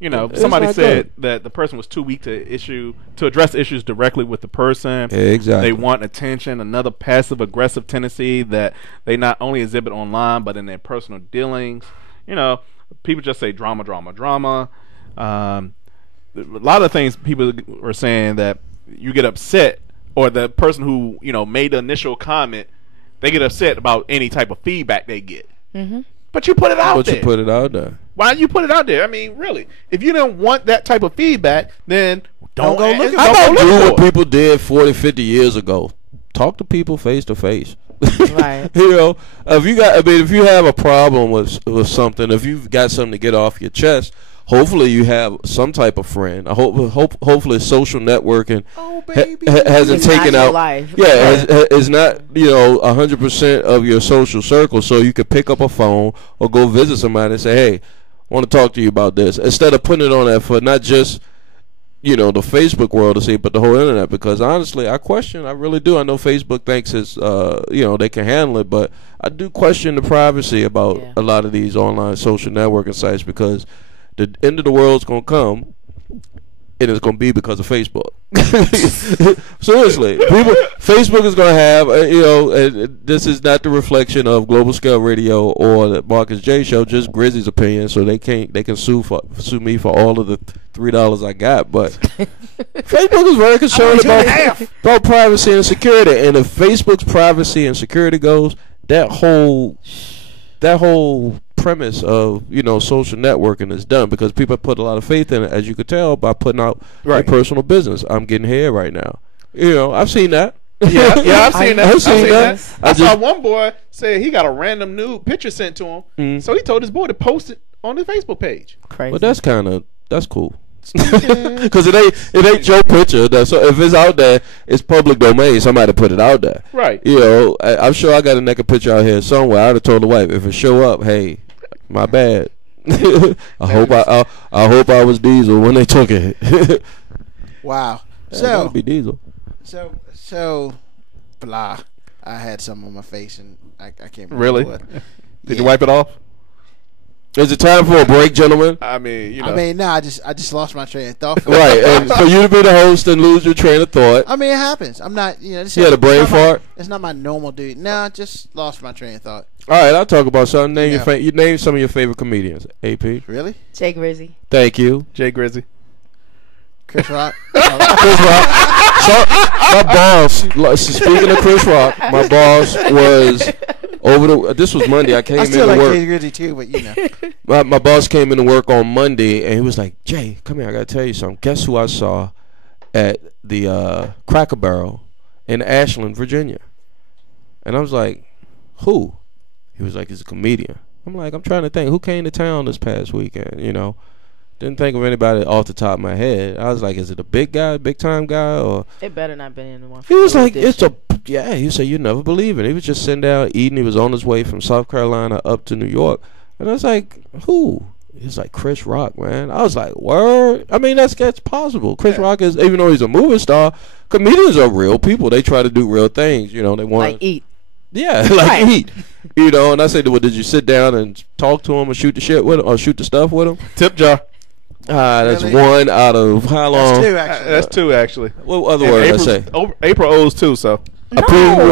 You know, It's somebody not said good. that the person was too weak to address issues directly with the person. Exactly. They want attention. Another passive aggressive tendency that they not only exhibit online but in their personal dealings. You know, people just say drama, drama, drama. A lot of things people are saying that you get upset, or the person who made the initial comment, they get upset about any type of feedback they get. Mm-hmm. But you put it out there. But you put it out there. Why you put it out there? I mean, really, if you don't want that type of feedback, then don't go looking. How about do what people did 40, 50 years ago? Talk to people face to face. Right. If you have a problem with something, if you've got something to get off your chest, hopefully you have some type of friend. Hopefully social networking hasn't taken out. Life. Yeah, it's not 100% of your social circle. So you could pick up a phone or go visit somebody and say, "Hey, I want to talk to you about this," instead of putting it on that for not just the Facebook world to see, but the whole internet. Because honestly, I really do. I know Facebook thinks it's they can handle it, but I do question the privacy about a lot of these online social networking sites, because the end of the world's gonna come, and it's gonna be because of Facebook. Seriously, Facebook is gonna have this is not the reflection of Global Scale Radio or the Marcus J Show, just Grizzly's opinion. So they can sue me for all of the $3 I got. But Facebook is very concerned about privacy and security, and if Facebook's privacy and security goes, that whole premise of social networking is done, because people put a lot of faith in it, as you could tell by putting out their personal business. I'm getting hair right now. I've seen that. Yeah, I've seen that. I've seen that. I saw one boy say he got a random nude picture sent to him, so he told his boy to post it on his Facebook page. Crazy. But that's cool. Because it ain't your picture. So if it's out there, it's public domain. Somebody put it out there. Right. I'm sure I got a naked picture out here somewhere. I'd have told the wife, if it show up, hey, my bad. I hope I was Diesel when they took it. Wow. So be Diesel. So blah. I had something on my face and I can't remember Really? what. Did you wipe it off? Is it time for a break, gentlemen? I mean, no, I just lost my train of thought. Right, and for you to be the host and lose your train of thought. I mean, it happens. I'm not, this had a brain fart? It's not my normal dude. No, I just lost my train of thought. All right, I'll talk about something. You name some of your favorite comedians. AP. Really? Jay Grizzy. Thank you. Jay Grizzy. Chris Rock. Chris Rock. So, my boss, speaking of Chris Rock, my boss was this was Monday. I came in to work. I still like Jay Grizzy too, but My boss came in to work on Monday, and he was like, "Jay, come here. I got to tell you something. Guess who I saw at the Cracker Barrel in Ashland, Virginia?" And I was like, "Who?" He was like, "He's a comedian." I'm like, I'm trying to think. Who came to town this past weekend, Didn't think of anybody off the top of my head. I was like, is it a big time guy, or? It better not been in one. He was like, he said, you never believe it. He was just sitting down eating. He was on his way from South Carolina up to New York. And I was like, who? He's like, Chris Rock, man. I was like, word? I mean, that's possible. Chris Rock is, even though he's a movie star, comedians are real people. They try to do real things, they want like eat. Yeah, like eat. And I said, well, did you sit down and talk to him or shoot the shit with him or shoot the stuff with him? Tip jar. That's really? One out of how long? That's two, actually. What other word did I say? April owes two, so. No.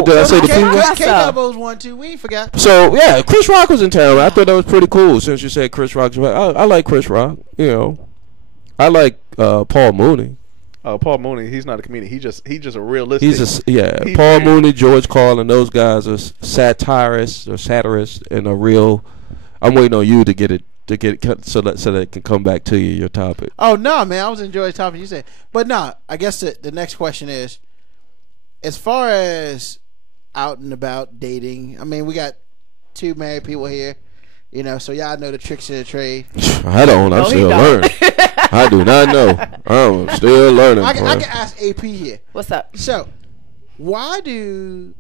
Did I say the P? K-Dub 1 2. We ain't forgot. So, yeah, Chris Rock was in town. I thought that was pretty cool since you said Chris Rock. I like Chris Rock, I like Paul Mooney. Paul Mooney, he's not a comedian. He's just a realistic. Paul Mooney, George Carlin, those guys are satirists and a real. I'm waiting on you to get it so that it can come back to your topic. Oh no, man, I was enjoying the topic you said, but no, I guess the next question is, as far as out and about dating. I mean, we got two married people here. So y'all know the tricks of the trade. I don't. I'm still learning. I do not know. I'm still learning. I can ask AP here. What's up? So, why do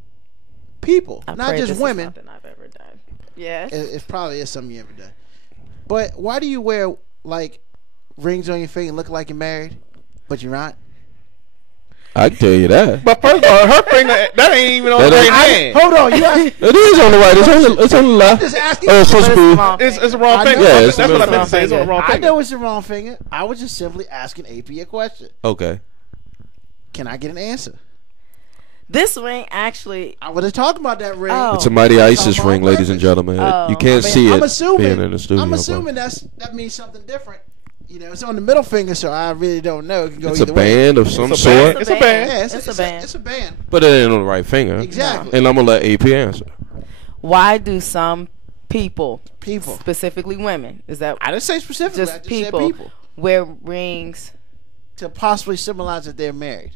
people, not just women, is something I've ever done. Yes. It probably is something you ever done. But why do you wear like rings on your finger and look like you're married, but you're not? I can tell you that. But first of all, her finger, that ain't even on the That right ain't- hand. Hold on, you ask, It is on the right. It's on the left. just asking. Oh, it's supposed But to it's be. wrong. It's the wrong I finger. know. Yeah, That's it's what I the meant to wrong say. It's on the finger. wrong I finger. know it's the wrong finger. I was just simply asking AP a question. Okay. Can I get an answer? This ring actually. I was talking about that ring. Oh. It's a mighty That's ISIS on ring, ladies purpose. and gentlemen. Oh. You can't I mean, see it I'm assuming. being in the studio. I'm but assuming that means something different. You know, it's on the middle finger, so I really don't know. It can go It's a either way. band of some It's a sort, band. It's a band. Yeah, It's a band. It's a band. but it ain't on the right finger. Exactly. And I'm gonna let AP answer. Why do some people, People. specifically women, is that I didn't say specifically. I just just people, said people wear rings? to possibly symbolize that they're married.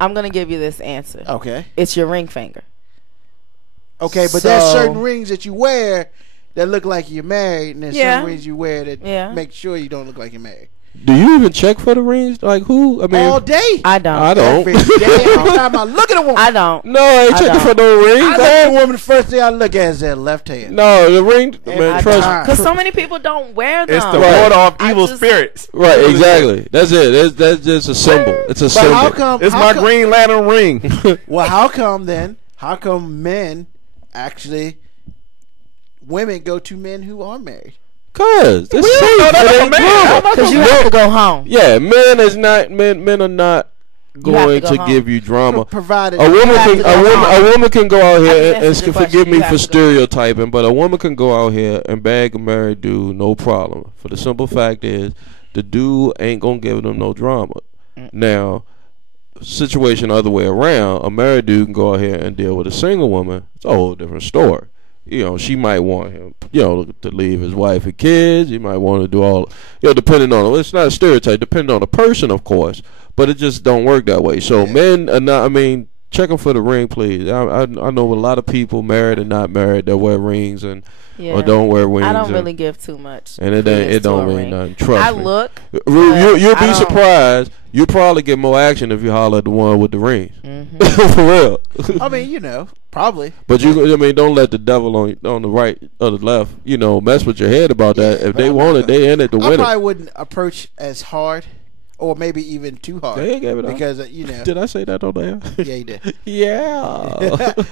I'm gonna give you this answer. Okay. It's your ring finger. Okay, but So- there's certain rings that you wear that look like you're married, and there's Yeah. some rings you wear that Yeah. make sure you don't look like you're married. Do you even check for the rings? Like who? I mean, All day. I don't. I don't. Every day. Every time I look at a woman, I don't. No, I ain't I checking don't. for no rings. I look at a woman. The first thing I look at is that left hand. No, the ring, man. I Trust. don't. Because so many people don't wear them. It's the Right. ward off I evil just- spirits. Right, exactly. That's it. That's just a symbol. It's a But symbol. how come? It's how my come- Green Lantern ring. Well, how come then? How come men actually? Women go to men who are married. Cause it's don't safe. know that It I'm ain't a man. drama. Because you have to go home. Yeah, men is not men are not have going to to go home. give you drama. Provided A woman have can to go home. a woman can go out I here just and answered your forgive question. me You for have to go. stereotyping, but a woman can go out here and bag a married dude, no problem. For the simple fact is, the dude ain't gonna give them no drama. Now, situation other way around, a married dude can go out here and deal with a single woman. It's a whole different story. You know, she might want him, to leave his wife and kids. He might want to do all, depending on, it's not a stereotype, depending on the person, of course, but it just don't work that way. So men are not, check them for the ring, please. I know a lot of people, married and not married, that wear rings and Yeah. or don't wear rings. I don't and, really give too much. and it credence to don't a mean ring. nothing. Trust I me. look. You'll I be don't- surprised. You'll probably get more action if you holler at the one with the rings. Mhm. For real. I mean, probably. But don't let the devil on the right or the left, mess with your head about that. Yeah, If but they I'm want not it, they in it to I win probably it. wouldn't approach as hard, or maybe even too hard. They gave it up. because Did I say that on there? yeah, you did. Yeah.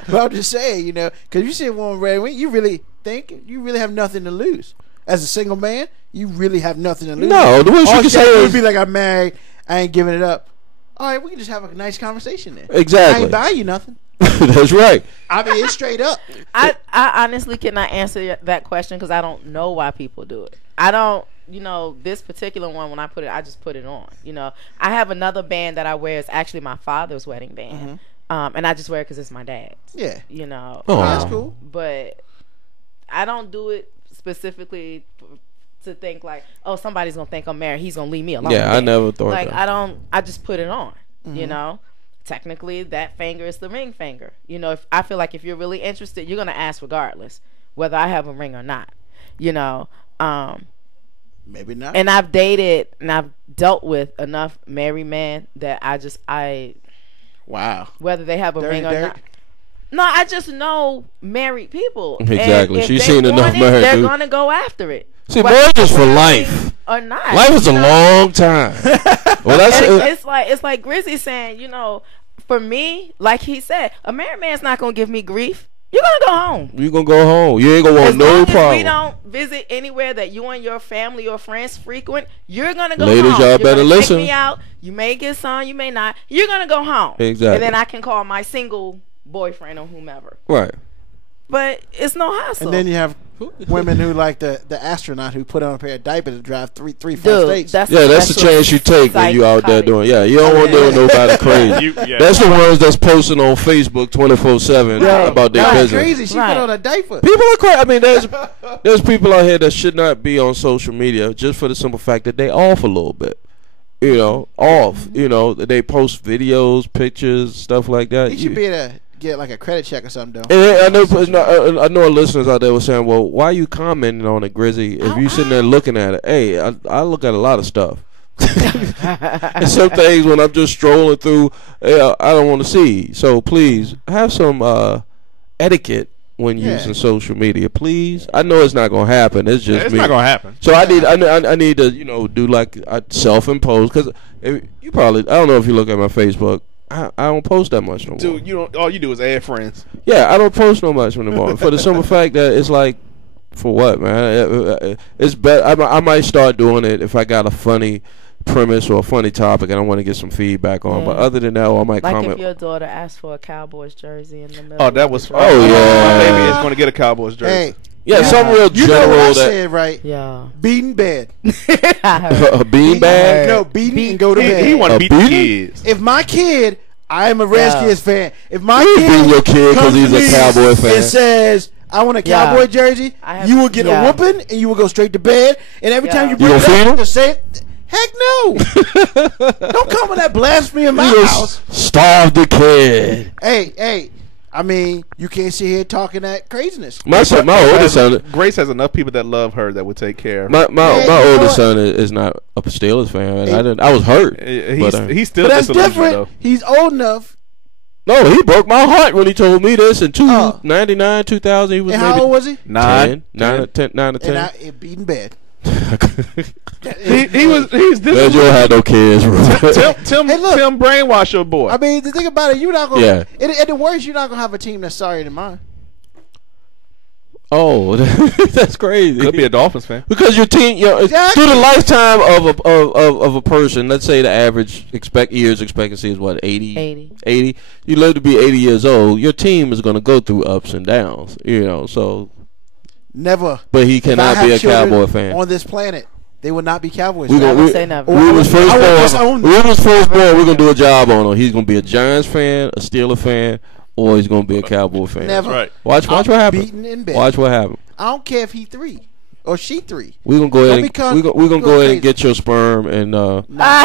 But I'm just saying, because you see a woman red wing, you really think you really have nothing to lose. As a single man, you really have nothing to lose. No, the worst you All can she has to say do is be like, I'm married, I ain't giving it up. All right, we can just have a nice conversation then. I Exactly. ain't buying you nothing. That's right. I mean, it's straight up. I honestly cannot answer that question because I don't know why people do it. I don't, this particular one, when I put it, I just put it on. I have another band that I wear. It's actually my father's wedding band. And I just wear it because it's my dad's. Yeah. Oh. That's cool. But I don't do it specifically to think like, oh, somebody's going to think I'm married. He's going to leave me alone. Yeah, I never thought Like, that. I just put it on, Technically, that finger is the ring finger. If I feel like if you're really interested, you're gonna ask regardless whether I have a ring or not. Maybe not. And I've dated and I've dealt with enough married men that Wow. whether they have a Dirty ring or Dirk? not. No, I just know married people. And Exactly. if She's they seen enough want it, married they're dudes. gonna go after it. See, Whether marriage is they for wear a life. ring or not. Life is a long time. Well, that's And it's like Grizzy saying, for me, like he said, a married man's not gonna give me grief. You're gonna go home. you gonna go home. You ain't gonna want As no long as problem. we don't visit anywhere that you and your family or friends frequent, you're gonna go Ladies, home. y'all You're better gonna listen. Take me out. You may get some, you may not. You're gonna go home. Exactly. And then I can call my single boyfriend or whomever. Right. But it's no hassle. And then you have women who like the astronaut who put on a pair of diapers and drive three, four Dude, states. That's the chance you take when you out there psychotic. doing. Yeah, you don't want to deal with nobody crazy. Yeah. That's the ones that's posting on Facebook 24/7 Right. about their Right. business. Crazy. She Right. put on a diaper. People are crazy. There's people out here that should not be on social media just for the simple fact that they off a little bit. Off. They post videos, pictures, stuff like that. He should be able to get like a credit check or something, though. And I know our listeners out there were saying, well, why are you commenting on it, Grizzy, if you sitting there looking at it? Hey, I look at a lot of stuff. And some things when I'm just strolling through, I don't want to see. So please, have some etiquette when using social media. Please, I know it's not gonna happen. It's just It's me. not gonna happen. So I need to do like self-impose, because you probably, I don't know if you look at my Facebook. I don't post that much no more. Dude, you don't. All you do is add friends. Yeah, I don't post no much anymore for the simple fact that it's like, for what, man? It's better. I might start doing it if I got a funny premise or a funny topic and I want to get some feedback on. But other than that, I might like comment. if your daughter asked for a Cowboys jersey in the middle. Oh, that was. of the drive. Oh, yeah. My baby is going to get a Cowboys jersey. Hey, Yeah, something real you know general what I that. said, right? Yeah. Beating bed. I heard. A beanbag? No, beating and go to bed. He want A to beat the beating? kids. If my kid, I am a Redskins fan. If my You kid beat your kid 'cause comes he's to a me Cowboy fan. and says, I want a Yeah. Cowboy jersey, I have- you will get yeah. a whooping and you will go straight to bed. And every time you bring gonna it feed him? up, the same. Heck no! Don't come with that blasphemy in my You house. starve the kid. Hey, I mean, you can't sit here talking that craziness. My oldest son. Grace has enough people that love her that would take care. My Yeah, you know oldest what? son is not a Steelers fan. I was hurt. He's still But that's disillusioned, different. though. He's old enough. No, he broke my heart when he told me this in Oh. 99, 2000. He was And maybe how old was he? 9 9 or 10. And I beating bed. He was Man, you don't disillusioned. have no kids, bro. Tim Hey, look. brainwash your boy. I mean, the thing about it, you're not gonna. Yeah. At the worst, you're not gonna have a team that's sorrier than mine. Oh, that's crazy. Could be a Dolphins fan. Because your team, Exactly. through the lifetime of a person, let's say the average years expectancy is what, 80? 80. 80. You live to be 80 years old. Your team is going to go through ups and downs, so. Never. But he If I cannot have be a children Cowboy fan. on this planet. They will not be Cowboys. We fans. I gonna- would say never. We was first I would just own born. them. We was first born. We're gonna do a job on him. He's gonna be a Giants fan, a Steeler fan, or he's gonna be a Cowboy fan. Never. Right. Watch what happens. Beaten in bed. Watch what happens. I don't care if he 3 or she 3. We're gonna go Don't ahead. become- We're gonna go go ahead crazy. and get your sperm and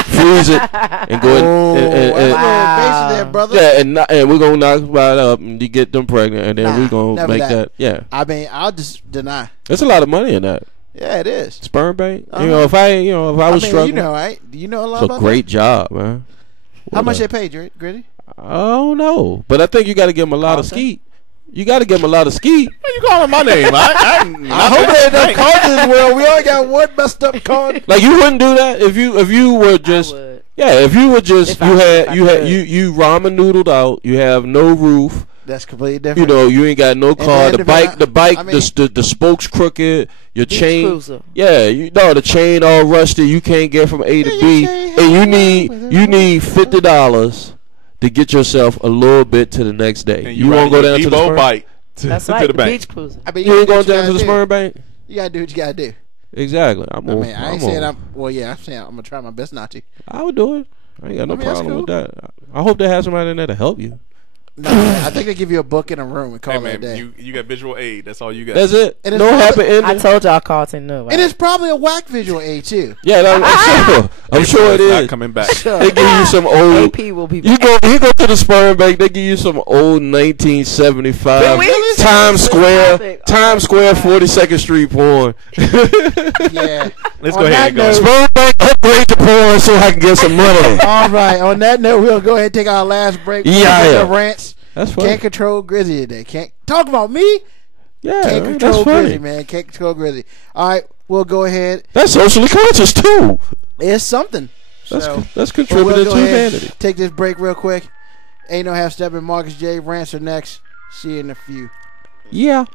freeze it and go ahead. Oh, and, that's a little Wow. basic there, brother. yeah, and we're gonna knock it up and you get them pregnant, and then Nah, we're gonna never make that. that. Yeah, I mean, I'll just deny. there's a lot of money in that Yeah, it is. sperm bank. Uh-huh. If I was I mean, struggling, you know, right? Do you know a lot it's a about great job, man. that? How much What they paid, Gritty? I don't know, but I think you got to give him a lot of Okay. skeet. You got to give him a lot of skeet. Why you calling my name? I hope there ain't no cards in this world. We only got one messed up card. Like you wouldn't do that if you were just I would. if you were just If I could. you ramen noodled out. You have no roof. That's completely different. You ain't got no car. then The bike, I mean- the spokes crooked. Your Beach chain, cruiser. yeah, the chain all rusted. You can't get from A to Yeah, B, you can't and have you need $50 to get yourself a little bit to the next day. You won't go down to the Evo sperm. bike to, That's to right. the bank. Beach cruiser. I mean, You ain't gotta going do what down to you the gotta sperm bank. do. You gotta do what you gotta do. Exactly. I mean, I ain't saying I'm saying I'm gonna try my best not to. I would do it. I ain't got no I mean, that's problem with cool. that. I hope they have somebody in there to help you. No, I think they give you a book in a room and call Hey it a man, day. you got visual aid. That's all you got. That's it. And it's No probably- happy ending. I told y'all Carlton knew. Right? And it's probably a whack visual aid too. Yeah, I'm sure. I'm sure it It's not is. coming back. They give you some old. AP will be You back. go to the sperm bank. They give you some old 1975 Really? Times Square, Topic. Times Square, 42nd Street porn. Yeah. Let's On go ahead that and go. note- Sperm bank upgrade to porn so I can get some money. All right. On that note, we'll go ahead and take our last break. We'll Yeah, take yeah. the rants. That's funny. Can't control Grizzly today. Can't talk about me. Yeah, Can't man, control that's Grizzly, funny. man. Can't control Grizzly. All right. We'll go ahead. That's socially conscious too. It's something. That's So, that's but contributing we'll to go ahead, humanity. take this break real quick. Ain't no half stepping. Marcus J. Rants are next. See you in a few. Yeah.